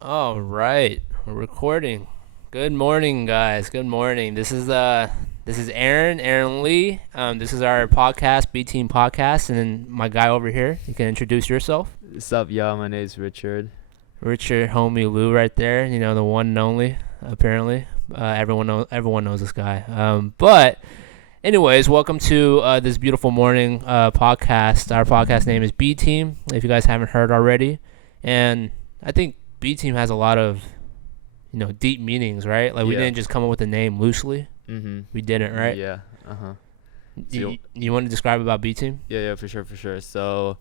All right, we're recording. Good morning, guys. Good morning. This is Aaron Lee. This is our podcast, B Team Podcast, and then my guy over here. You can introduce yourself. What's up, y'all? My name is Richard. Richard, homie Lou, right there. You know the one and only. Apparently, everyone knows this guy. But anyways, welcome to this beautiful morning podcast. Our podcast name is B Team. If you guys haven't heard already, and I think B Team has a lot of deep meanings, right? Like we Yeah. didn't just come up with a name loosely. Mm-hmm. We didn't, right? Yeah. Uh-huh. You, you want to describe about B Team? Yeah, for sure. So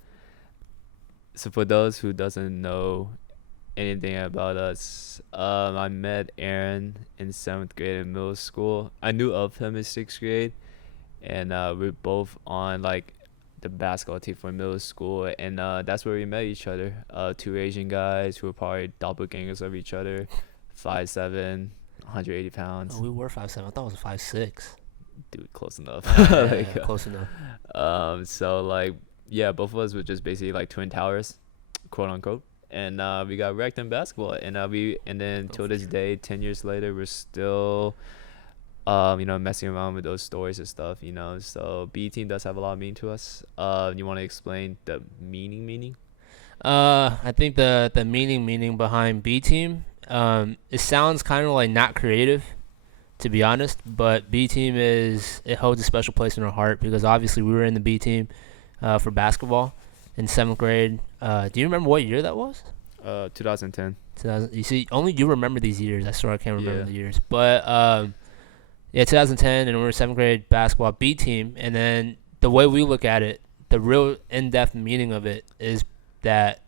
for those who doesn't know anything about us, I met Aaron in 7th grade in middle school. I knew of him in 6th grade, and we're both on like the basketball team for middle school, and that's where we met each other. Two Asian guys who were probably doppelgangers of each other, 5'7", 180 Oh, pounds. we were 5'7". I thought it was 5'6". Dude, close enough. Yeah, Like, close enough. so like, yeah, both of us were just basically like twin towers, quote unquote. And we got wrecked in basketball, and then Oh, till for this sure. day, 10 years later, we're still messing around with those stories and stuff. So B team does have a lot of meaning to us. You want to explain the meaning? I think the meaning behind B Team, it sounds kind of like not creative, to be honest. But B Team it holds a special place in our heart because obviously we were in the B Team, for basketball in 7th grade. Do you remember what year that was? 2010. 2000. You see, only you remember these years. I swear I can't remember Yeah. the years. But yeah, 2010, and we were 7th grade basketball B team. And then the way we look at it, the real in-depth meaning of it is that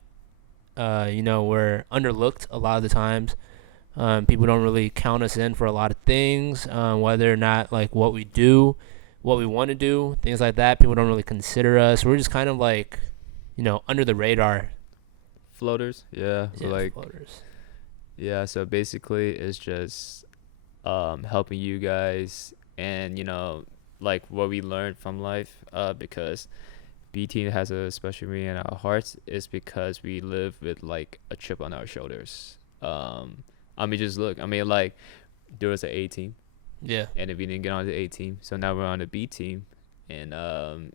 we're underlooked a lot of the times. People don't really count us in for a lot of things, whether or not like what we do, what we want to do, things like that. People don't really consider us. We're just kind of like, under the radar. Floaters. Yeah. Yeah, Like, floaters. yeah. So basically, it's just helping you guys, and like what we learned from life, because BT has a special meaning in our hearts, is because we live with like a chip on our shoulders. I mean, just look, I mean, like, there was an A team, Yeah. and if we didn't get on the A team, so now we're on the B team. And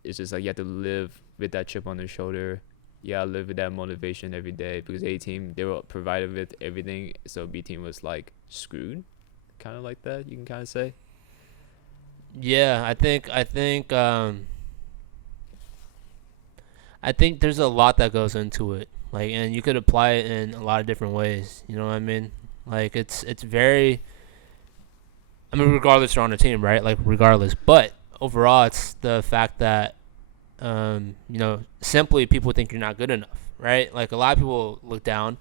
it's just like you have to live with that chip on the shoulder. Yeah, live with that motivation every day, because A team, they were provided with everything, so B team was like screwed, kind of like that, you can kind of say. Yeah, I think there's a lot that goes into it. Like, and you could apply it in a lot of different ways. You know what I mean? Like, it's very. I mean, regardless, you're on a team, right? Like, regardless. But overall, it's the fact that, simply people think you're not good enough, right? Like, a lot of people look down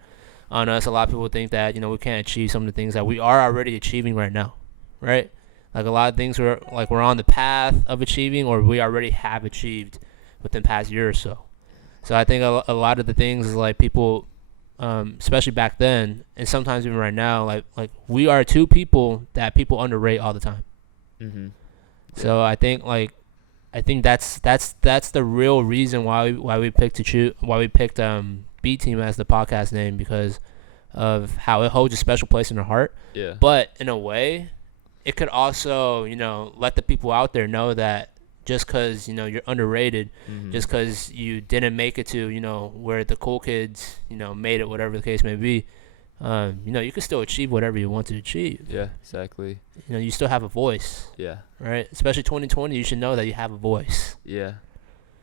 on us. A lot of people think that we can't achieve some of the things that we are already achieving right now, right? Like, a lot of things we're on the path of achieving, or we already have achieved within the past year or so. So I think a lot of the things is like people, especially back then, and sometimes even right now, like we are two people that people underrate all the time. Mm-hmm. Yeah. So I think that's the real reason why we picked B Team as the podcast name, because of how it holds a special place in our heart. Yeah. But in a way, it could also let the people out there know that just because you're underrated, Mm-hmm. just because you didn't make it to where the cool kids made it, whatever the case may be, you can still achieve whatever you want to achieve. Yeah, exactly. You still have a voice, Yeah. right? Especially 2020, you should know that you have a voice. Yeah.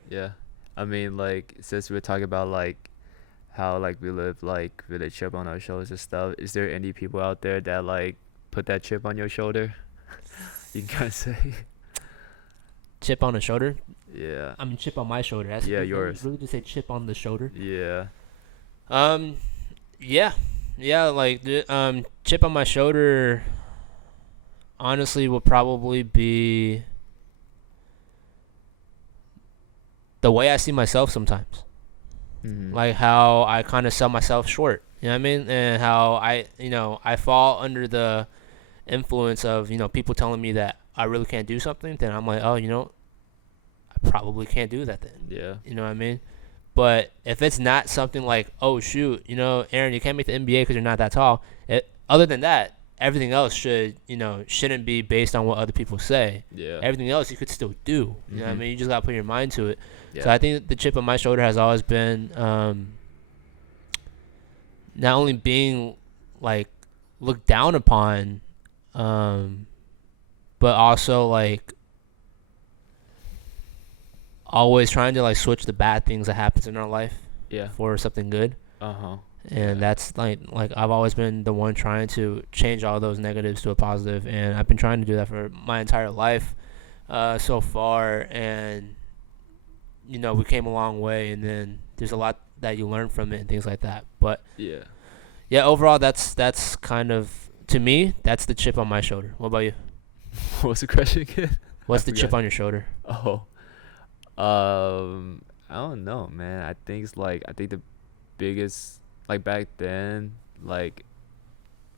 Yeah. I mean, like, since we're talking about like how like we live like with a chip on our shoulders and stuff, is there any people out there that like put that chip on your shoulder? You can kind of say. Chip on the shoulder. Yeah. I mean, chip on my shoulder. That's Yeah, really, yours. really just say chip on the shoulder. Yeah. Um, yeah, yeah. Like the chip on my shoulder. Honestly, would probably be the way I see myself sometimes. Mm-hmm. Like how I kind of sell myself short. You know what I mean? And how I fall under the influence of people telling me that I really can't do something. Then I'm like, oh, I probably can't do that then. Yeah. You know what I mean? But if it's not something like, oh shoot, Aaron, you can't make the NBA because you're not that tall. Other than that, everything else shouldn't be based on what other people say. Yeah. Everything else you could still do. You know what I mean? You just gotta put your mind to it. Yeah. So I think the chip on my shoulder has always been not only being like looked down upon, but also like always trying to like switch the bad things that happens in our life Yeah. for something good. Uh-huh. And that's like I've always been the one trying to change all those negatives to a positive, and I've been trying to do that for my entire life so far. And we came a long way, and then there's a lot that you learn from it and things like that. But yeah, overall, that's kind of, to me, that's the chip on my shoulder. What about you? What's the question again? What's the chip on your shoulder? Oh, I don't know, man. I think the biggest, like, back then, like,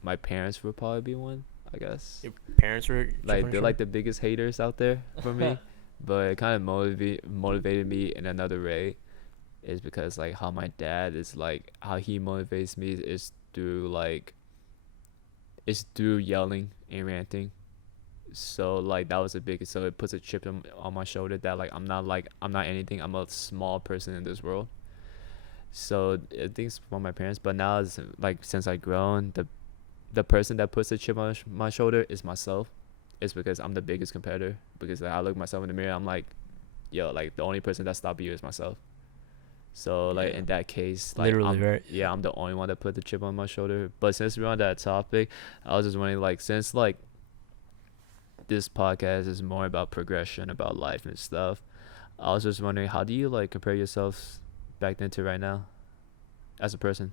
my parents would probably be one, I guess. Your parents were Like, they're like the biggest haters out there for me. But it kind of motivated me in another way, is because like how my dad is, like how he motivates me is through yelling and ranting. So like that was so it puts a chip on my shoulder that I'm not anything. I'm a small person in this world. So I think it's from my parents. But now, since I've grown, the person that puts a chip on my shoulder is myself. It's because I'm the biggest competitor. Because I look myself in the mirror, I'm like, yo, like the only person that stopped you is myself. So in that case, literally, right? Yeah, I'm the only one that put the chip on my shoulder. But since we're on that topic, I was just wondering, since this podcast is more about progression, about life and stuff, I was just wondering, how do you compare yourself back then to right now, as a person?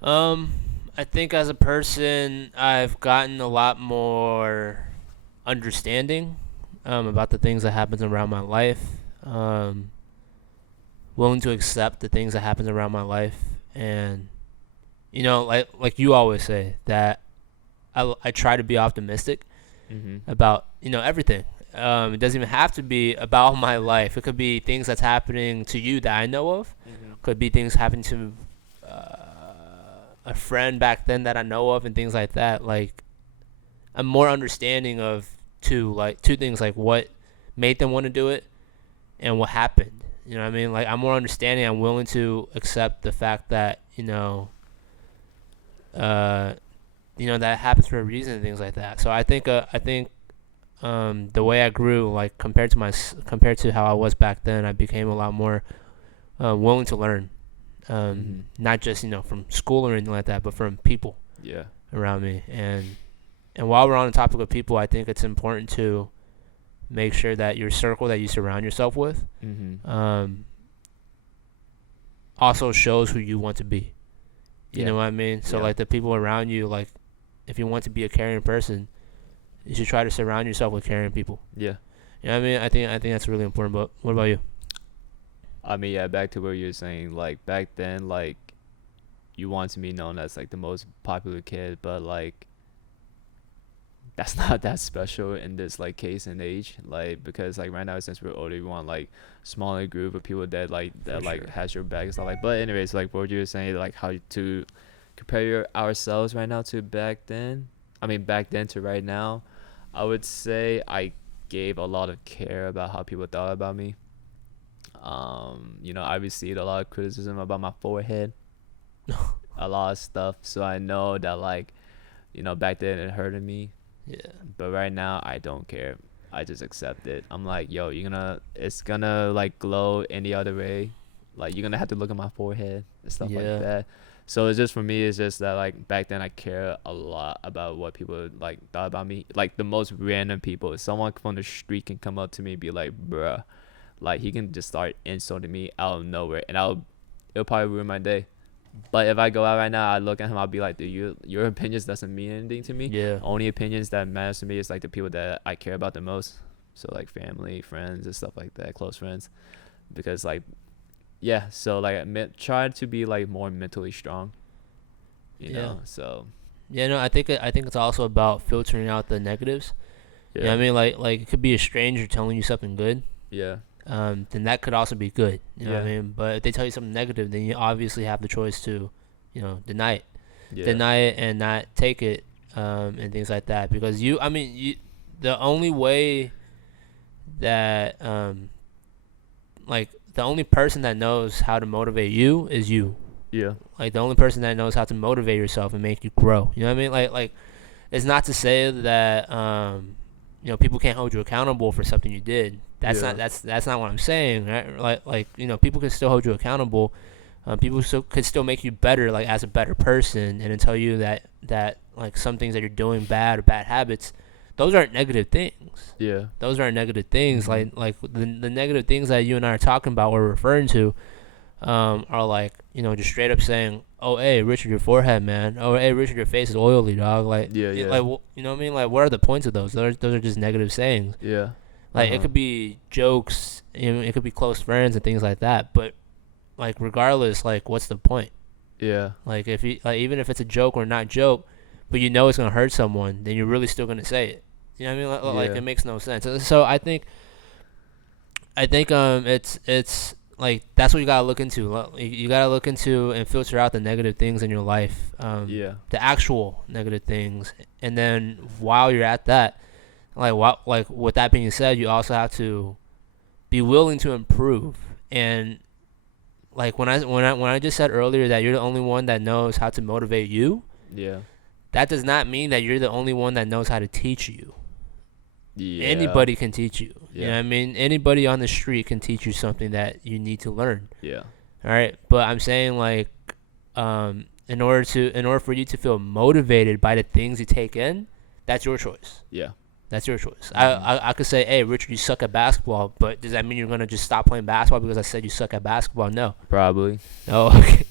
I think as a person, I've gotten a lot more understanding about the things that happens around my life. Willing to accept the things that happens around my life, and like you always say that I try to be optimistic about everything. It doesn't even have to be about my life. It could be things that's happening to you that I know of. Could be things happening to a friend back then that I know of, and things like that. Like, I'm more understanding of two things, like what made them want to do it and what happened. You know what I mean? Like, I'm more understanding. I'm willing to accept the fact that that happens for a reason and things like that. So I think the way I grew, like compared to how I was back then, I became a lot more willing to learn. Not just from school or anything like that, but from people around me. And while we're on the topic of people, I think it's important to make sure that your circle that you surround yourself with also shows who you want to be. You know what I mean? So like the people around you, like if you want to be a caring person, you should try to surround yourself with caring people. Yeah. You know what I mean? I think that's really important. But what about you? I mean, yeah, back to what you were saying, like back then, like you want to be known as like the most popular kid, but like that's not that special in this like case and age, like because like right now, since we're older, we want like smaller group of people that has your back and stuff like. But anyways, like what you were saying, like how to compare ourselves right now to back then. I mean, back then to right now, I would say I gave a lot of care about how people thought about me. I received a lot of criticism about my forehead, a lot of stuff. So I know that back then it hurted me. Yeah. But right now I don't care. I just accept it. I'm like, yo, it's gonna like glow any other way. Like you're gonna have to look at my forehead and stuff like that. So it's just, for me, it's just that like back then I care a lot about what people like thought about me. Like the most random people, someone from the street can come up to me and be like, bruh, like he can just start insulting me out of nowhere, and it'll probably ruin my day. But if I go out right now, I look at him, I'll be like, dude, your opinions doesn't mean anything to me. Yeah. Only opinions that matters to me is like the people that I care about the most. So like family, friends, and stuff like that, close friends. Because like, yeah, so like try to be like more mentally strong. You know, so. Yeah, no, I think it's also about filtering out the negatives. Yeah. You know what I mean? Like it could be a stranger telling you something good. Yeah. then that could also be good. You know what I Yeah. mean? But if they tell you something negative, then you obviously have the choice to, deny it, Yeah. and not take it, and things like that. Because the only way that, like, the only person that knows how to motivate you is you. Yeah. Like, the only person that knows how to motivate yourself and make you grow. You know what I mean? Like it's not to say that, people can't hold you accountable for something you did. Yeah. That's not what I'm saying. Right? People can still hold you accountable. People still could still make you better, like, as a better person, and then tell you that like some things that you're doing bad or bad habits, those aren't negative things. Yeah. Those aren't negative things. Mhm. Like the negative things that you and I are talking about or referring to, are like, just straight up saying, "Oh, hey, Richard, your forehead, man. Oh, hey, Richard, your face is oily, dog." Like, Yeah. Yeah. like, you know what I mean? Like, what are the points of those? Those are just negative sayings. Yeah. Like, it Uh-huh. could be jokes, it could be close friends and things like that. But, like, regardless, like, what's the point? Yeah. Like, if you, like, even if it's a joke or not joke, but you know it's gonna hurt someone, then you're really still gonna say it. You know what I mean? Like, Yeah. it makes no sense. So I think it's like that's what you gotta look into. You gotta look into and filter out the negative things in your life, Yeah. the actual negative things, and then while you're at that, like with that being said, you also have to be willing to improve. And like when I just said earlier that you're the only one that knows how to motivate you, Yeah. that does not mean that you're the only one that knows how to teach you. Yeah. Anybody can teach you. You know Yeah. what I mean? Anybody on the street can teach you something that you need to learn. Yeah. All right, but I'm saying, like, in order for you to feel motivated by the things you take in, that's your choice. Yeah. That's your choice. Mhm. I could say, hey, Richard, you suck at basketball, but does that mean you're gonna just stop playing basketball because I said you suck at basketball? No. Probably. Oh, okay.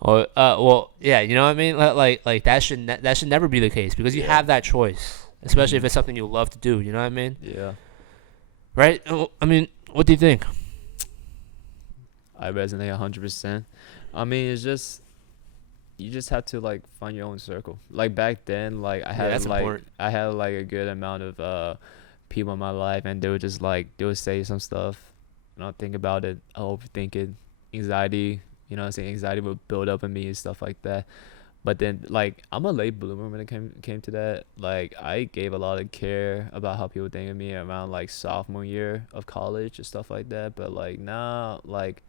Well, yeah, you know what I mean. Like that should never be the case because you Yeah. have that choice, especially if Mhm. it's something you love to do. You know what I mean? Yeah. Right? I mean, what do you think? I resonate 100%. I mean, it's just you just have to like find your own circle. Like back then, like Yeah, that's important. I had like a good amount of people in my life, and they would just like they would say some stuff, and I'll think about it, I'll overthink it, anxiety. You know what I'm saying? Anxiety would build up in me and stuff like that. But then, like, I'm a late bloomer when it came to that. Like, I gave a lot of care about how people think of me around like sophomore year of college and stuff like that. But like now, like,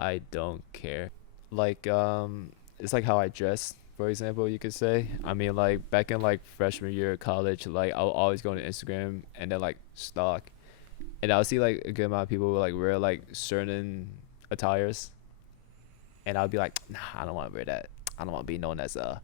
I don't care. Like, it's like how I dress, for example, you could say. I mean, like back in like freshman year of college, like I'll always go on Instagram and then like stalk, and I'll see like a good amount of people who like wear like certain attires, and I'll be like, nah, I don't want to wear that. I don't want to be known as a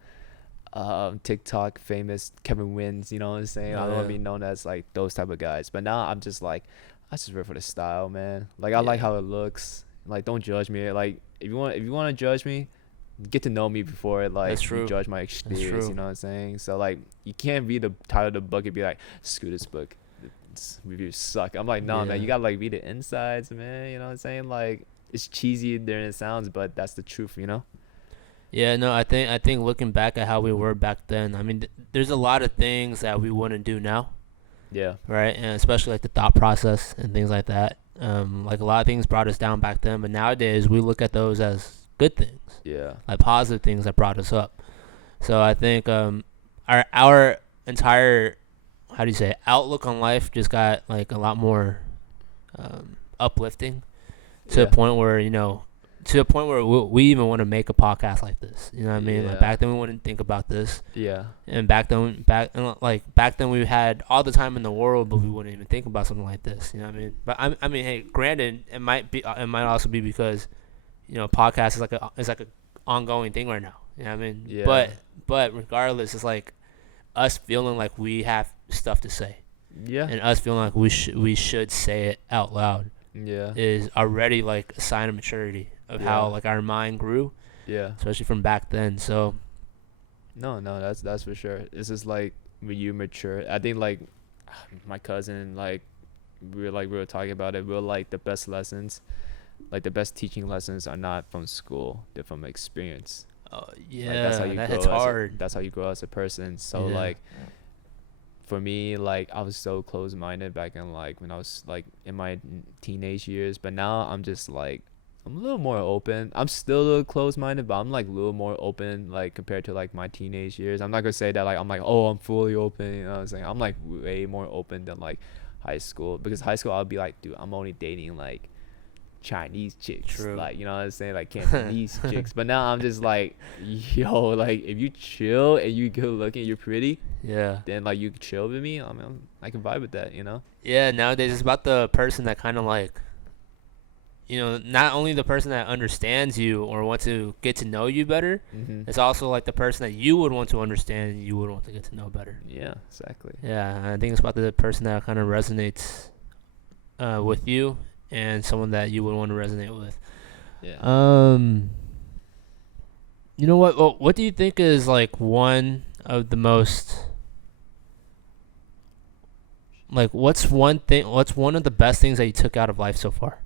TikTok famous Kevin Wins. You know what I'm saying? I Oh don't want to yeah, be known as like those type of guys. But now I'm just like, I just wear for the style, man. Like I like yeah, how it looks. Like don't judge me. Like if you want to judge me, get to know me before that's like you true. judge my That's exteriors. You true. know what I'm saying? So like you can't read the title of the book and be like, screw this book. Its reviews suck. I'm like, no, man. Yeah. You gotta like read the insides, man. You know what I'm saying? Like it's cheesy than it sounds, but that's the truth. You know? Yeah, no, I think looking back at how we were back then, I mean, there's a lot of things that we wouldn't do now, Yeah. right? And especially like the thought process and things like that. Like a lot of things brought us down back then, but nowadays we look at those as good things, Yeah. like positive things that brought us up. So I think, our entire, how do you say, outlook on life just got like a lot more, uplifting, to a Yeah. point where, to a point where we even want to make a podcast like this. You know what I mean? Like Yeah. back then we wouldn't think about this, Yeah. and back then we had all the time in the world, but we wouldn't even think about something like this. You know what I mean? But I mean, hey, granted, it might also be because, podcast is like a ongoing thing right now. You know what I mean? Yeah. But regardless, it's like us feeling like we have stuff to say, Yeah. and us feeling like we should say it out loud Yeah. is already like a sign of maturity of how Yeah. like our mind grew, Yeah. especially from back then. So No, no, that's for sure. It's just like when you mature. I think like my cousin, like we were talking about it. We are like the best lessons, like the best teaching lessons are not from school. They're from experience. Like that's how yeah, you that grow hits as hard. that's how you grow as a person. So Yeah, like for me, like I was so close-minded back in like when I was like in my teenage years, but now I'm just like I'm a little more open. I'm still a little close-minded, but I'm like a little more open like compared to like my teenage years. I'm not gonna say that like I'm like, oh, I'm fully open, you know what I'm saying? I'm like way more open than like high school, because high school I'll be like, dude, I'm only dating like Chinese chicks, True. like, you know what I'm saying, like Cantonese chicks. But now I'm just like, yo, like if you chill and you good looking, you're pretty, Yeah. then like you chill with me. I mean, I can vibe with that, you know. Yeah, nowadays it's about the person that kind of like, not only the person that understands you or wants to get to know you better, Mhm. it's also like the person that you would want to understand and you would want to get to know better. Yeah, exactly. Yeah, I think it's about the person that kind of resonates with you and someone that you would want to resonate with. Yeah. Um, you know what? What do you think is like one of the most like what's one thing? What's one of the best things that you took out of life so far?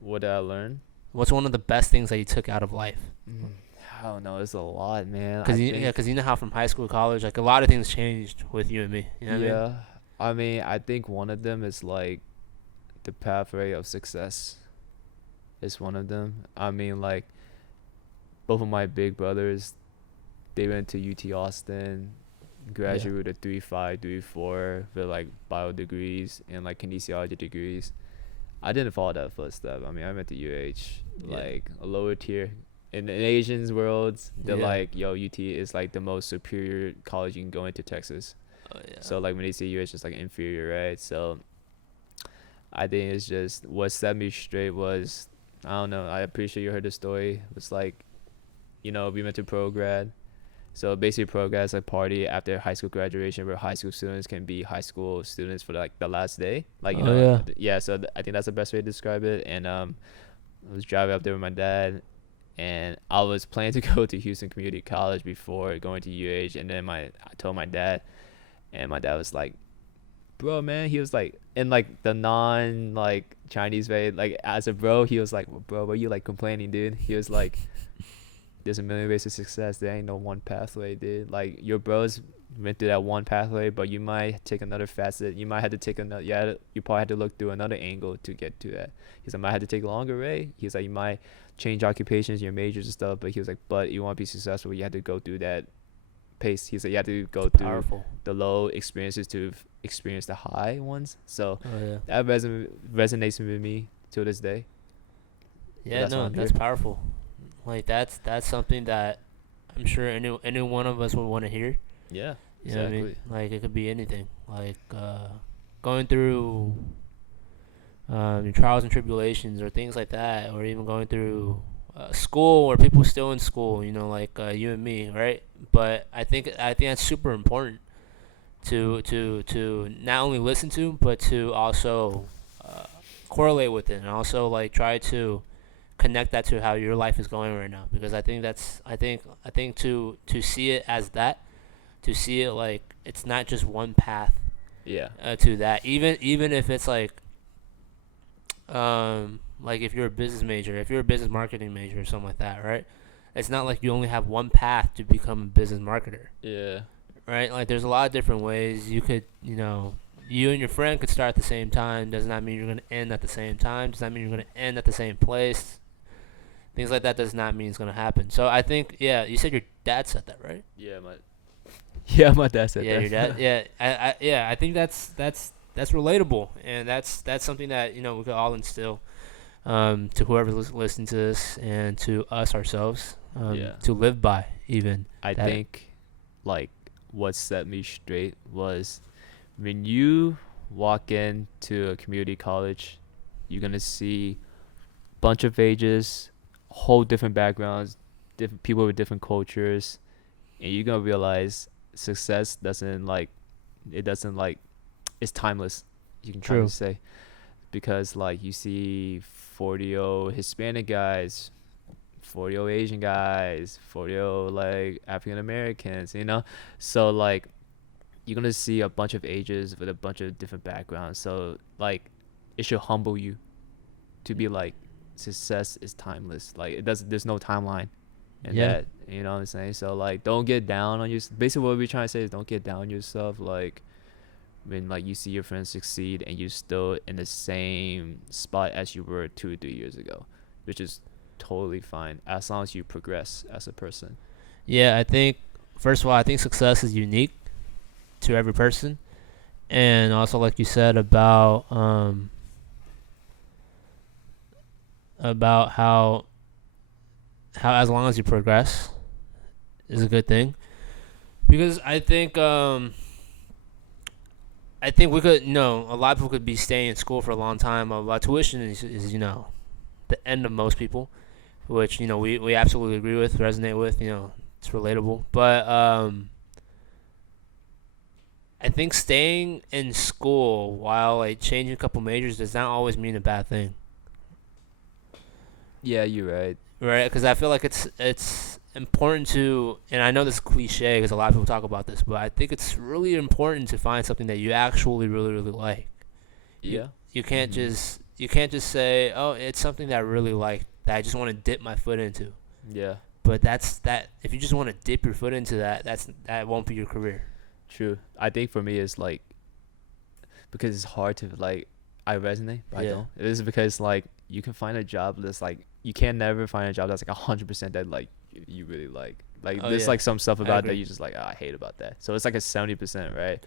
What did I learn? What's one of the best things that you took out of life? Mm, I don't know. It's a lot, man. I Cause think. cause you know how from high school to college, like a lot of things changed with you and me. You know what I mean? Yeah. I mean, I think one of them is like the pathway of success is one of them. I mean, like both of my big brothers, they went to UT Austin, Yeah. graduated with a 3.5, 3.4 with like bio degrees and like kinesiology degrees. I didn't follow that footstep. I mean, I went to UH, Yeah. like a lower tier. In Asians worlds, they're Yeah. like, yo, UT is like the most superior college you can go into Texas. Oh yeah. So like when they say UH is like inferior, right? So I think it's just what set me straight was, I don't know. I appreciate you heard the story. It's like, we went to pro grad. So basically, pro grad is a party after high school graduation where high school students can be high school students for like the last day. Like, Oh yeah. yeah. So I think that's the best way to describe it. And I was driving up there with my dad, and I was planning to go to Houston Community College before going to UH. And then I told my dad, and my dad was like, bro, man, he was like in like the non like Chinese way, like as a bro, he was like, well, bro, what you like complaining, dude? He was like, there's a million ways to success. There ain't no one pathway, dude. Like your bros went through that one pathway, but you might take another facet. You might have to take another. Yeah, you probably had to look through another angle to get to that. He's like, might have to take longer, way. He's like, you might change occupations, your majors and stuff. But he was like, but you want to be successful, you have to go through that pace. He's like, you have to go It's through powerful. the low experiences to experience the high ones. So Oh yeah. that resonates with me to this day. So Yeah. that's why No, I'm that's here. powerful. Like that's something that I'm sure any one of us would want to hear. Yeah, You know what I mean? exactly. Like it could be anything. Like going through your trials and tribulations or things like that, or even going through school or people still in school. Like you and me, right? But I think that's super important to not only listen to, but to also uh, correlate with it, and also like try to connect that to how your life is going right now. Because I think to see it as that, to see it like it's not just one path Yeah, to that. Even if it's like if you're a business major, if you're a business marketing major or something like that, right? It's not like you only have one path to become a business marketer, yeah, right? Like there's a lot of different ways you could, you and your friend could start at the same time. Does not mean you're gonna end at the same time. Does not mean you're gonna end at the same place. Things like that does not mean it's gonna happen. So I think, yeah, you said your dad said that, right? yeah. My dad said Yeah, that. your dad. Yeah, I think that's relatable, and that's something that we could all instill to whoever's listening to this and to us ourselves Yeah, to live by even I that. think like what set me straight was when you walk into a community college, you're gonna see bunch of ages, whole different backgrounds, different people with different cultures, and you're gonna realize success doesn't like it's timeless. You can kind True. of say, because like you see 40 Hispanic guys, 40 Asian guys, 40 like African Americans, so like you're gonna see a bunch of ages with a bunch of different backgrounds. So like it should humble you to be like success is timeless. Like there's no timeline and Yeah. that, what I'm saying. So like don't get down on your, basically what we're trying to say is don't get down on yourself. Like when like you see your friends succeed and you're still in the same spot as you were 2 or 3 years ago, which is totally fine as long as you progress as a person. Yeah, I think first of all, I think success is unique to every person, and also like you said about how as long as you progress is a good thing, because I think we could, a lot of people could be staying in school for a long time. A lot of tuition is the end of most people, which we absolutely agree with, resonate with. It's relatable, but I think staying in school while like changing a couple majors does not always mean a bad thing, Yeah, you're right. right? Because I feel like it's important to, and I know this is cliche because a lot of people talk about this, but I think it's really important to find something that you actually really really like. You Yeah. you can't Mhm. just you can't just say, oh, it's something that I really like that I just want to dip my foot into. Yeah. But that if you just want to dip your foot into that won't be your career. True. I think for me it's like because it's hard to like I resonate, but I Yeah. don't. It is because like you can find a job that's like you can never find a job that's like 100% that like you really like. Like Oh there's yeah, like some stuff I about that agree. you just like I hate about that. So it's like a 70%, right?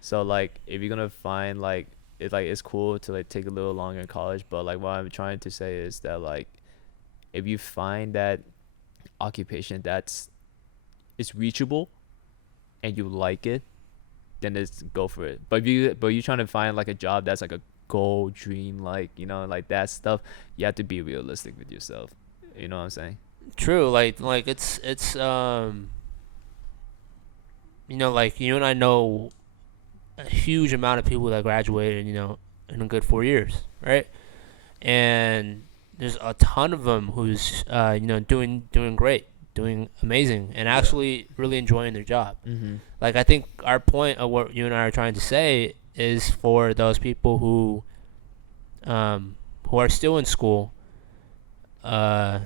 So like if you're gonna find like it's cool to like take a little longer in college, but like what I'm trying to say is that like if you find that occupation that's it's reachable and you like it, then it's go for it. But you trying to find like a job that's like a goal dream, like like that stuff. You have to be realistic with yourself. You know what I'm saying? True. Like it's like you and I know a huge amount of people that graduated in a good 4 years, right? And there's a ton of them who's doing great, doing amazing, and Yeah. actually really enjoying their job. Mhm. Like I think our point of what you and I are trying to say is for those people who are still in school, uh,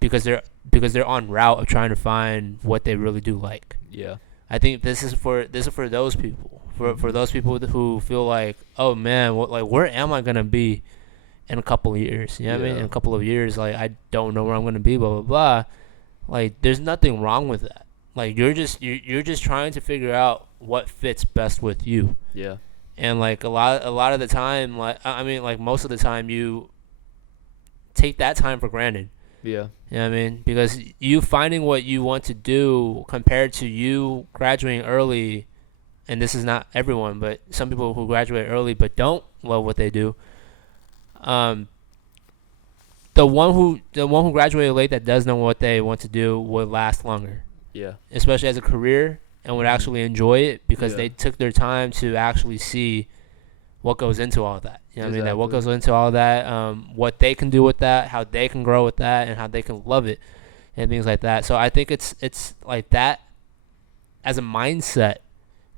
because they're on route of trying to find what they really do like. Yeah. I think this is for those people, for Mhm. those people who feel like, oh man, where am I gonna be in a couple of years? You know what I mean? In Yeah. a couple of years, like I don't know where I'm gonna be, blah blah blah. Like there's nothing wrong with that. Like you're just trying to figure out what fits best with you. Yeah. And like a lot of the time, like I mean, like most of the time, you take that time for granted. Yeah. You know what I mean? Because you finding what you want to do compared to you graduating early, and this is not everyone, but some people who graduate early but don't love what they do. Um, the one who graduated late that does know what they want to do would last longer, Yeah. especially as a career, and would Mhm. actually enjoy it because Yeah. they took their time to actually see what goes into all of that. You know what I mean? That what Exactly. goes into all of that, what they can do with that, how they can grow with that, and how they can love it, and things like that. So I think it's like that as a mindset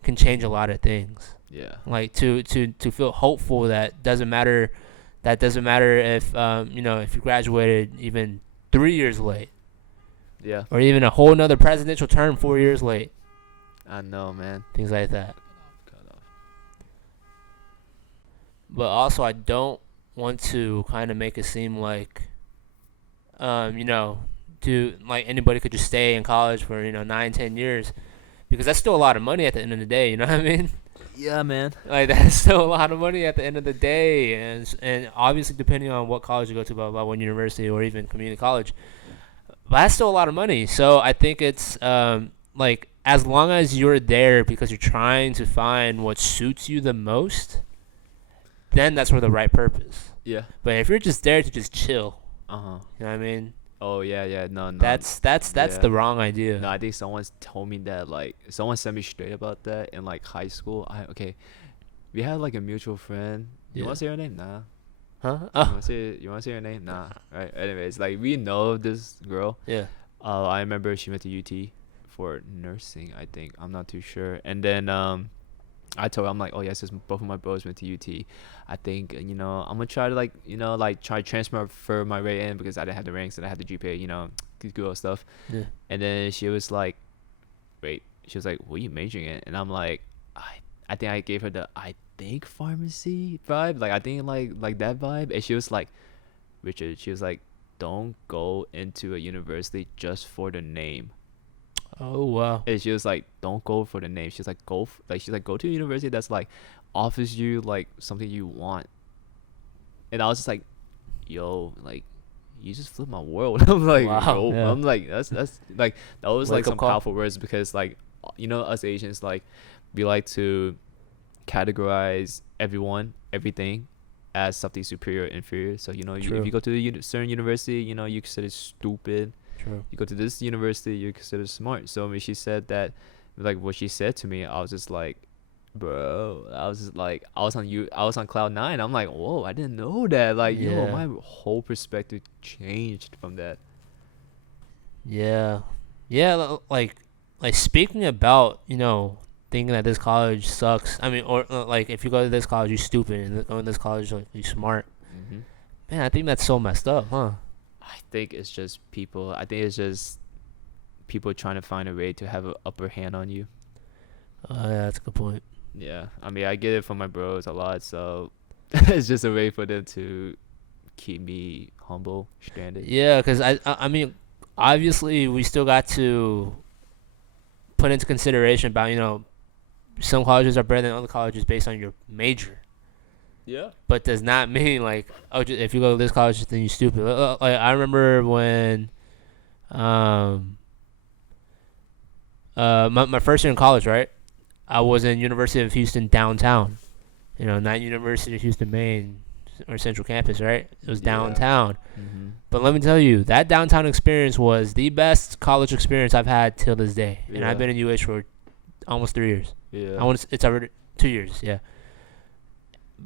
can change a lot of things. Yeah. Like to feel hopeful that doesn't matter. That doesn't matter if you graduated even 3 years late, Yeah. or even a whole another presidential term 4 years late. I know, man. Things like that. Cut off. But also, I don't want to kind of make it seem like, um, you know, like anybody could just stay in college for 9, 10 years, because that's still a lot of money at the end of the day. You know what I mean? Yeah, man. Like that's still a lot of money at the end of the day, and obviously depending on what college you go to, blah blah, what university or even community college, but that's still a lot of money. So I think it's like as long as you're there because you're trying to find what suits you the most, then that's for the right purpose. Yeah. But if you're just there to just chill, Uh huh. you know what I mean? Oh yeah, yeah. No, no. That's Yeah. the wrong No, idea. I think someone's told me that like someone sent me straight about that in like high school. We had like a mutual friend. You Yeah. want to say her name? Nah. Huh? You Oh. want to say her name? Nah. Right. Anyways, like we know this girl. Yeah. I remember she went to UT for nursing. I think I'm not too sure. And then I told her, I'm like, oh yes, both of my bros went to UT. I think I'm gonna try to like like try to transfer my way in because I didn't have the ranks and I had the GPA. Good old stuff. Yeah. And then she was like, wait. She was like, what are you majoring in? And I'm like, I think I gave her the I think pharmacy vibe, like I think like that vibe, and she was like, Richard, she was like, don't go into a university just for the name. Oh wow. And she was like, don't go for the name. She's like, she's like, go to a university that's like offers you like something you want. And I was just like, yo, like, you just flipped my world. I'm like, Wow. yo, Yeah. I'm like, that's like, that was like Wake up some call. powerful words, because like, us Asians, like, we like to categorize everyone, everything as something superior or inferior. So if True. you go to a certain university, you consider stupid. True. You go to this university, you're considered smart. So when she said that, like what she said to me, I was just like, bro, I was just like, I was on cloud nine. I'm like, whoa, I didn't know that. Like, yo, Yeah. my whole perspective changed from that. Yeah. Yeah. Like speaking about thinking that this college sucks. I mean, or like if you go to this college, you're stupid, and go to this college, like, you're smart. hmm Man, I think that's so messed up, huh? I think it's just people. I think it's just people trying to find a way to have an upper hand on you. Yeah, that's a good point. Yeah, I mean, I get it from my bros a lot, so it's just a way for them to keep me humble, stranded. Yeah, because I mean, obviously we still got to put into consideration about some colleges are better than other colleges based on your major, Yeah. but does not mean like, oh, if you go to this college then you're stupid. Like I remember when um my first year in college, right? I was in University of Houston downtown. Not University of Houston, Maine, or Central Campus, right? It was Yeah. downtown. Mhm. But let me tell you, that downtown experience was the best college experience I've had till this day. And I've Yeah. been in UH for almost 3 years. Yeah. It's already 2 years, yeah.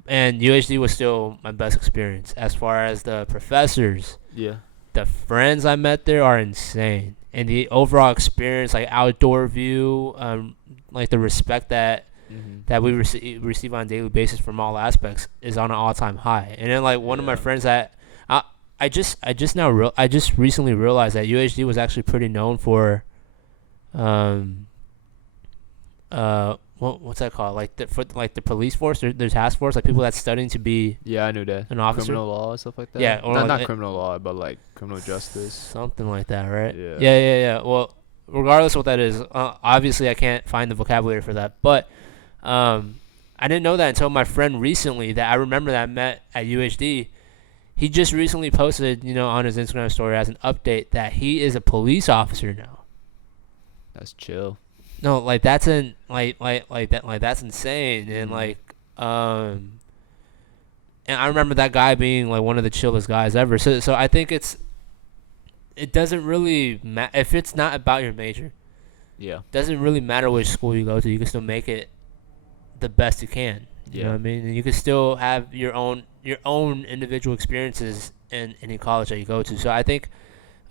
And UHD was still my best experience. As far as the professors, Yeah. the friends I met there are insane. And the overall experience, like outdoor view, like the respect Mhm. that we receive on a daily basis from all aspects is on an all-time high. And then like one of my Yeah. friends that I just recently realized that UHD was actually pretty known for um what's that called, like the police force, their task force, like people that's studying to be Yeah, I knew that. an officer. Criminal law and stuff like that. Yeah, or not like not criminal law, but like criminal justice. something like that, right? Yeah. Yeah. Well, regardless of what that is, obviously I can't find the vocabulary for that, but I didn't know that until my friend recently that I remember that I met at UHD. He just recently posted, on his Instagram story as an update that he is a police officer now. That's chill. No, like that's that's insane, and Mhm. and I remember that guy being like one of the chillest guys ever. So I think it doesn't really matter if it's not about your major. Yeah. Doesn't really matter which school you go to. You can still make it the best you can. You know Yeah. what I mean? And you can still have your own individual experiences in any college that you go to. So I think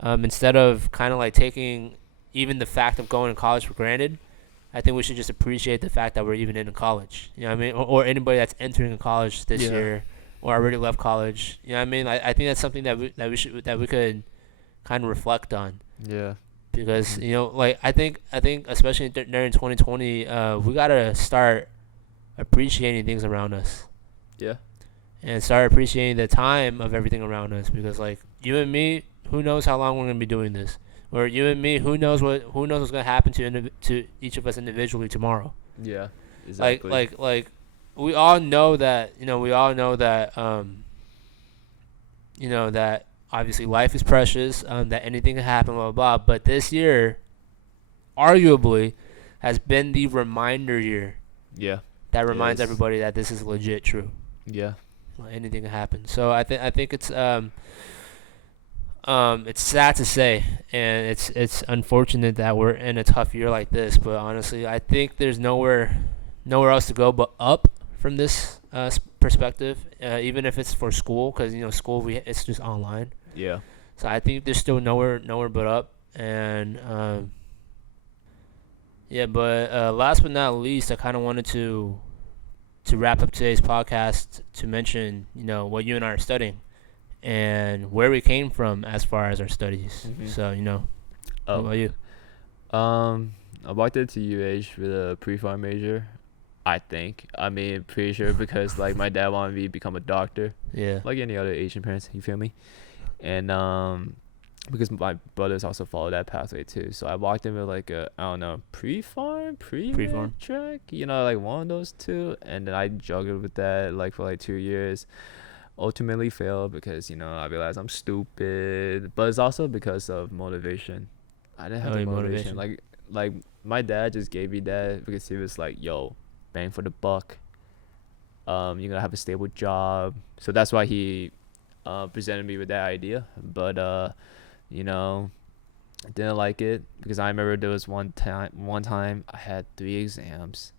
instead of kind of like taking even the fact of going to college for granted, I think we should just appreciate the fact that we're even in college. You know what I mean? Or anybody that's entering a college this Yeah. year or already left college. You know what I mean? I think that's something that we could kind of reflect on. Yeah. Because like I think especially during 2020, we gotta start appreciating things around us Yeah. and start appreciating the time of everything around us. Because like you and me, who knows how long we're gonna be doing this, or you and me, who knows what's gonna happen to each of us individually tomorrow. Yeah. Like Exactly. we all know that that obviously life is precious, that anything can happen, blah, blah, blah. But this year, arguably, has been the reminder year Yeah. that reminds Yes. everybody that this is legit true. Yeah. Like, anything can happen. So I think it's sad to say, and it's unfortunate that we're in a tough year like this. But honestly, I think there's nowhere else to go but up from this perspective, even if it's for school, because school it's just online. Yeah. So I think there's still nowhere but up, and yeah. But last but not least, I kind of wanted to wrap up today's podcast to mention what you and I are studying and where we came from as far as our studies. Mhm. So what Oh. about you? I walked into UH with a pre-farm major. I think. I mean, pretty sure because like my dad wanted me to become a doctor, Yeah. like any other Asian parents. You feel me? And because my brothers also follow that pathway too. So I walked into like a, I don't know, pre-farm, Pre-farm. pre-med track, like one of those two, and then I juggled with that like for like 2 years. Ultimately failed because I realized I'm stupid, but it's also because of motivation. I didn't have Oh, the your motivation. motivation. Like my dad just gave me that because he was like, "Yo, bang for the buck. You're gonna have a stable job." So that's why he presented me with that idea. But you know, I didn't like it because I remember there was one time I had 3 exams,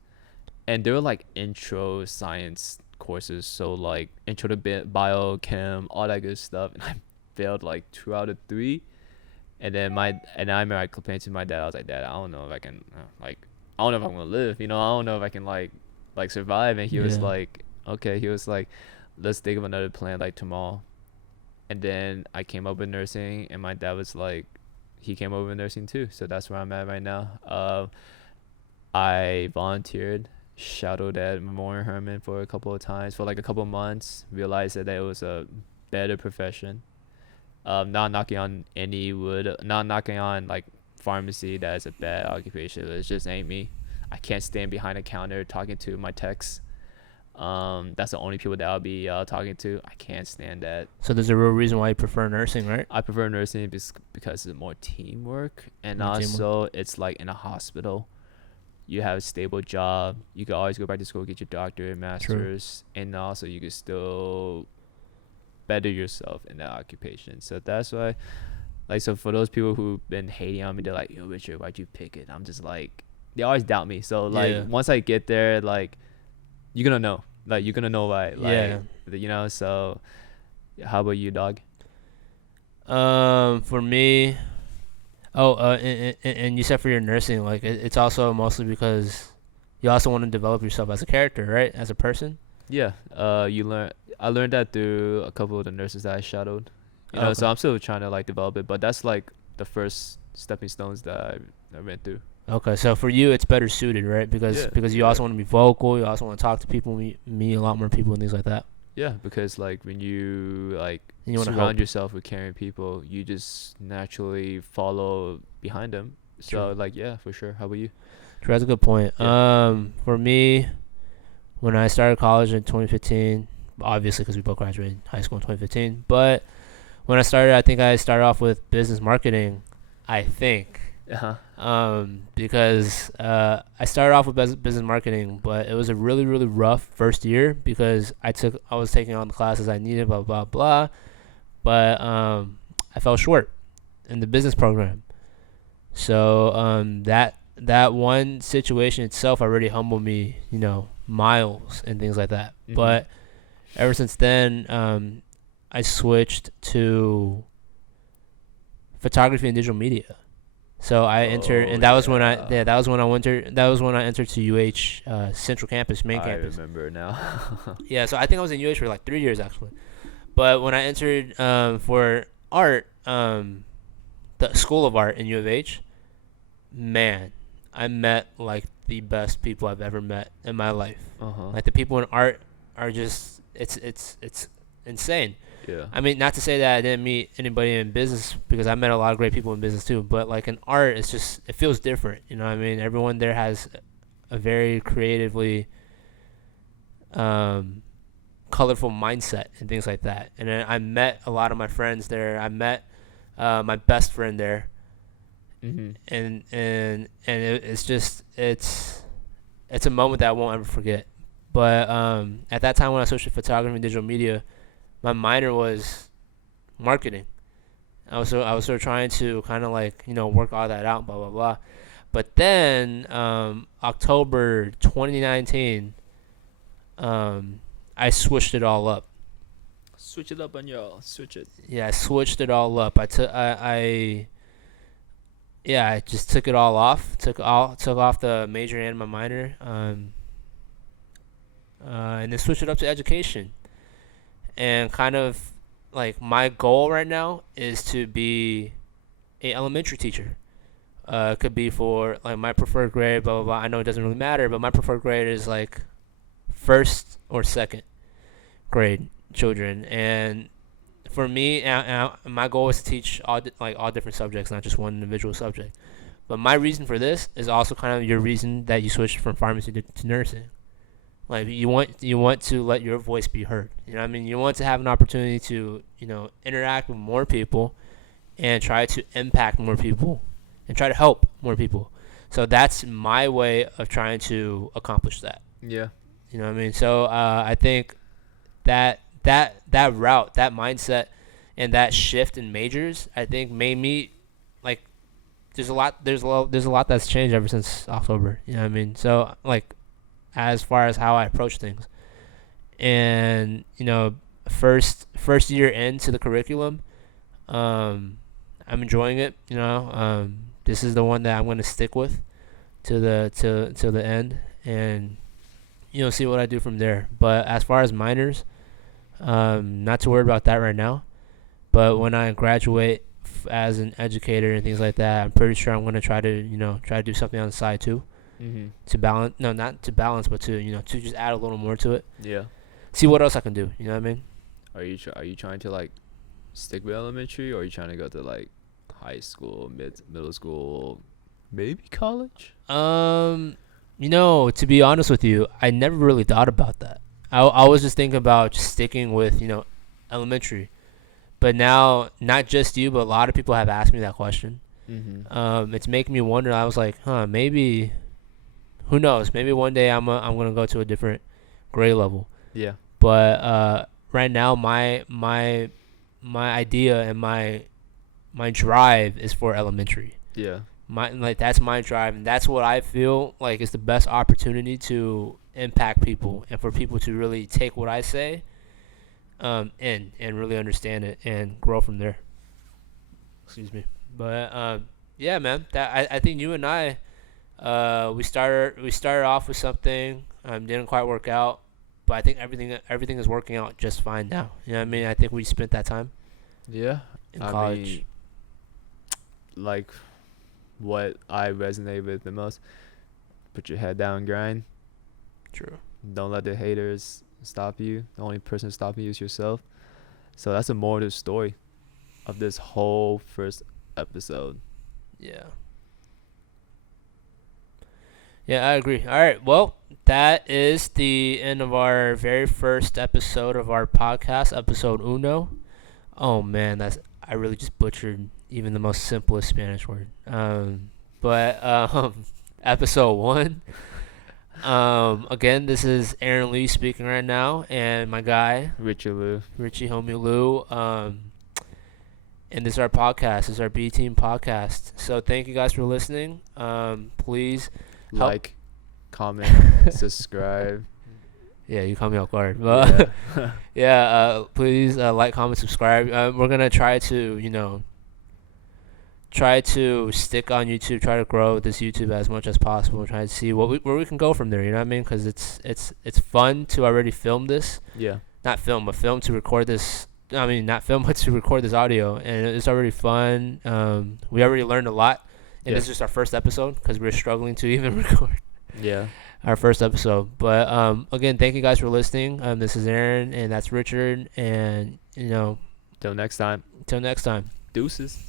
and they were like intro science courses, so like intro to biochem, all that good stuff, and I failed like 2 out of 3. And I remember I complained to my dad. I was like, "Dad, I don't know if I can I don't know if I'm gonna live. I don't know if I can like survive." And he was Yeah. like, "Okay." He was like, "Let's think of another plan like tomorrow." And then I came up with nursing, and my dad was like, he came over with nursing too. So that's where I'm at right now. I volunteered, shadowed at Memorial Herman for a couple of times for like a couple of months. Realized that it was a better profession. Not knocking on any wood, not knocking on like pharmacy. That is a bad occupation. It just ain't me. I can't stand behind a counter talking to my techs. That's the only people that I'll be talking to. I can't stand that. So there's a real reason why you prefer nursing, right? I prefer nursing because it's more teamwork, and More teamwork. also it's like in a hospital. You have a stable job. You can always go back to school, get your doctorate, True. master's, and also you can still better yourself in that occupation. So that's why, like, so for those people who've been hating on me, they're like, "Yo, Richard, why'd you pick it?" I'm just like, they always doubt me. So like, Yeah. once I get there, like, you're gonna know. Like, you're gonna know why. Yeah. So how about you, dog? For me, oh, and you said for your nursing, like it's also mostly because you also want to develop yourself as a character, right? As a person. Yeah. I learned that through a couple of the nurses that I shadowed. Okay. So I'm still trying to like develop it, but that's like the first stepping stones that I went through. Okay. So for you, it's better suited, right? Because Yeah, because you yeah, also want to be vocal, you also want to talk to people, meet a lot more people, and things like that, yeah. Because like when you like and you want to surround help. yourself with caring people, you just naturally follow behind them. True. So like yeah, for sure. How about you? True. That's a good point. Yeah. For me, when I started college in 2015, obviously because we both graduated high school in 2015, but when I started, I think I started off with business marketing. I think Uh huh. because I started off with business marketing, but it was a really really rough first year because I was taking all the classes I needed, blah blah blah, but I fell short in the business program. So that one situation itself already humbled me, miles and things like that. Mhm. But ever since then, I switched to photography and digital media. So I entered, Oh and that was when I yeah. yeah that was when I entered that was when I entered to UH Central Campus, main I campus. remember now. Yeah, so I think I was in UH for like 3 years actually. But when I entered for art, the School of Art in U of H, man, I met like the best people I've ever met in my life. Uh huh. Like the people in art are just it's insane. Yeah. I mean, not to say that I didn't meet anybody in business because I met a lot of great people in business too. But like in art, it's just it feels different. You know what I mean? Everyone there has a very creatively um, colorful mindset and things like that. And then I met a lot of my friends there. I met my best friend there, Mhm. and it's just it's a moment that I won't ever forget. But at that time when I switched to photography and digital media, my minor was marketing. I was sort of trying to kind of like work all that out, blah blah blah. But then October 2019, I switched it all up. Switch it up on y'all. Switch it. Yeah, I switched it all up. I just took it all off. Took off the major and my minor. And then switched it up to education. And kind of like my goal right now is to be a elementary teacher. It could be for like my preferred grade, blah blah blah. I know it doesn't really matter, but my preferred grade is like first or second grade children, and for me, my goal is to teach all different subjects, not just one individual subject. But my reason for this is also kind of your reason that you switched from pharmacy to nursing. Like you want to let your voice be heard. You know what I mean? You want to have an opportunity to interact with more people and try to impact more people and try to help more people. So that's my way of trying to accomplish that. Yeah. You know what I mean? So I think that route, that mindset, and that shift in majors, I think made me like there's a lot that's changed ever since October. You know what I mean? So like as far as how I approach things, and first year into the curriculum, I'm enjoying it. This is the one that I'm gonna stick with to the end, and see what I do from there. But as far as minors, not too worried about that right now. But when I graduate as an educator and things like that, I'm pretty sure I'm gonna try to do something on the side too, to balance. No, not to balance, but to just add a little more to it. Yeah. See what else I can do. You know what I mean? Are you trying to like stick with elementary, or are you trying to go to like high school, middle school, maybe college? To be honest with you, I never really thought about that. I was just thinking about just sticking with elementary. But now, not just you, but a lot of people have asked me that question. It's making me wonder. I was like, maybe, who knows? Maybe one day I'm gonna go to a different grade level. Yeah. But right now, my idea and my drive is for elementary. Yeah. That's my drive, and that's what I feel like is the best opportunity to impact people and for people to really take what I say and really understand it and grow from there. Excuse me. But yeah, man, that I think you and I we started off with something, didn't quite work out, but I think everything is working out just fine now. You know what I mean? I think we spent that time Yeah. in college. Mean, like what I resonate with the most, put your head down and grind. True. Don't let the haters stop you. The only person stopping you is yourself. So that's the moral of the story of this whole first episode. Yeah. Yeah, I agree. All right. Well, that is the end of our very first episode of our podcast, episode uno. Oh man, I really just butchered even the most simplest Spanish word. But episode 1. Again, this is Aaron Lee speaking right now, and my guy Richie homie Lou. And this is our podcast. This is our B Team podcast. So thank you guys for listening. Please like, comment, subscribe. Yeah, you caught me off guard. But yeah, please like, comment, subscribe. We're gonna try to stick on YouTube, try to grow this YouTube as much as possible, and try to see where we can go from there. You know what I mean? Because it's fun to already film this. Yeah. Not film, but film to record this. I mean, not film, but to record this audio, and it's already fun. We already learned a lot, and this is just our first episode because we're struggling to even record. Yeah. Our first episode. But again, thank you guys for listening. This is Aaron, and that's Richard, and Till next time. Till next time. Deuces.